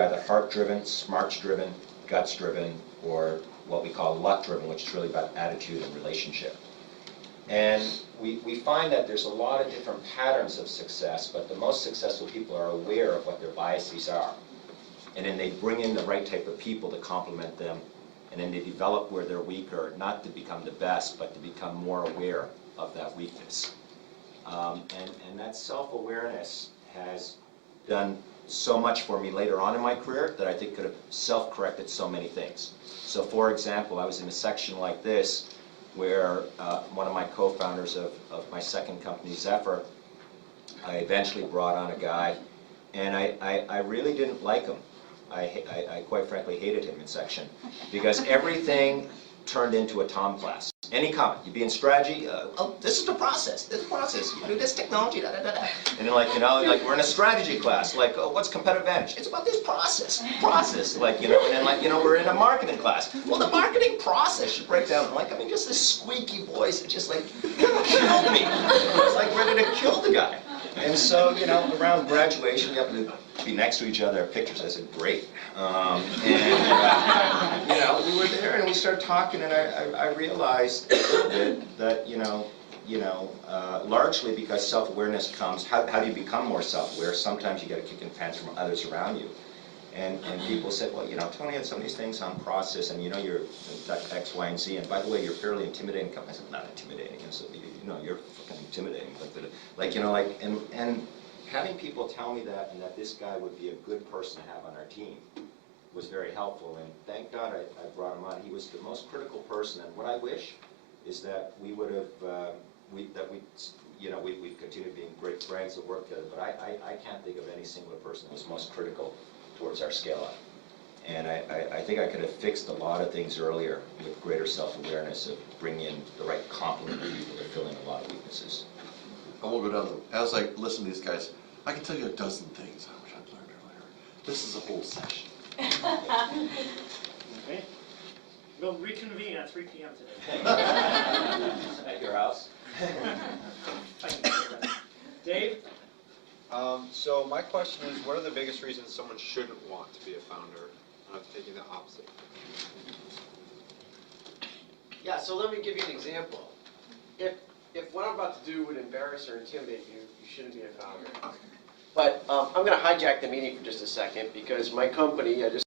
either heart-driven, smarts-driven, guts-driven, or what we call luck-driven, which is really about attitude and relationship. And we find that there's a lot of different patterns of success, but the most successful people are aware of what their biases are. And then they bring in the right type of people to complement them, and then they develop where they're weaker, not to become the best, but to become more aware of that weakness. And that self-awareness has done so much for me later on in my career that I think could have self-corrected so many things. So for example, I was in a section like this where one of my co-founders of my second company, Zephyr, I eventually brought on a guy, and I really didn't like him. I quite frankly hated him in section because everything turned into a Tom class. Any comment, you'd be in strategy, oh, this is the process, you do this technology, da da da da. And then like, you know, like we're in a strategy class, like, oh, what's competitive advantage? It's about this process, like, you know, and then like, you know, we're in a marketing class. Well, the marketing process should break down, like, I mean, just this squeaky voice, it just like killed me. I was like ready to kill the guy. And so, you know, around graduation, we happened to be next to each other, pictures. I said, great. You know, we were there and we started talking, and I realized a little bit that, largely because self-awareness comes, how do you become more self-aware? Sometimes you get a kick in the pants from others around you. And people said, well, you know, Tony had some of these things on process, and you know, you're X, Y, and Z, and by the way, you're fairly intimidating. I said, not intimidating. And so, you know, you're fucking intimidating. Like, you know, like, and having people tell me that, and that this guy would be a good person to have on our team was very helpful, and thank God I brought him on. He was the most critical person, and what I wish is that we would have, we've continued being great friends that work together, but I can't think of any single person that was most critical towards our scale-up. And I think I could have fixed a lot of things earlier with greater self-awareness of bringing in the right complement of people to fill in a lot of weaknesses. I won't go down them. As I listen to these guys, I can tell you a dozen things I wish I'd learned earlier. This is a whole session. Okay. We'll reconvene at 3 p.m. today. At your house? Dave? So my question is, what are the biggest reasons someone shouldn't want to be a founder? I'm taking the opposite. Yeah, so let me give you an example. If what I'm about to do would embarrass or intimidate you, you shouldn't be a founder. But I'm going to hijack the meeting for just a second because my company, I just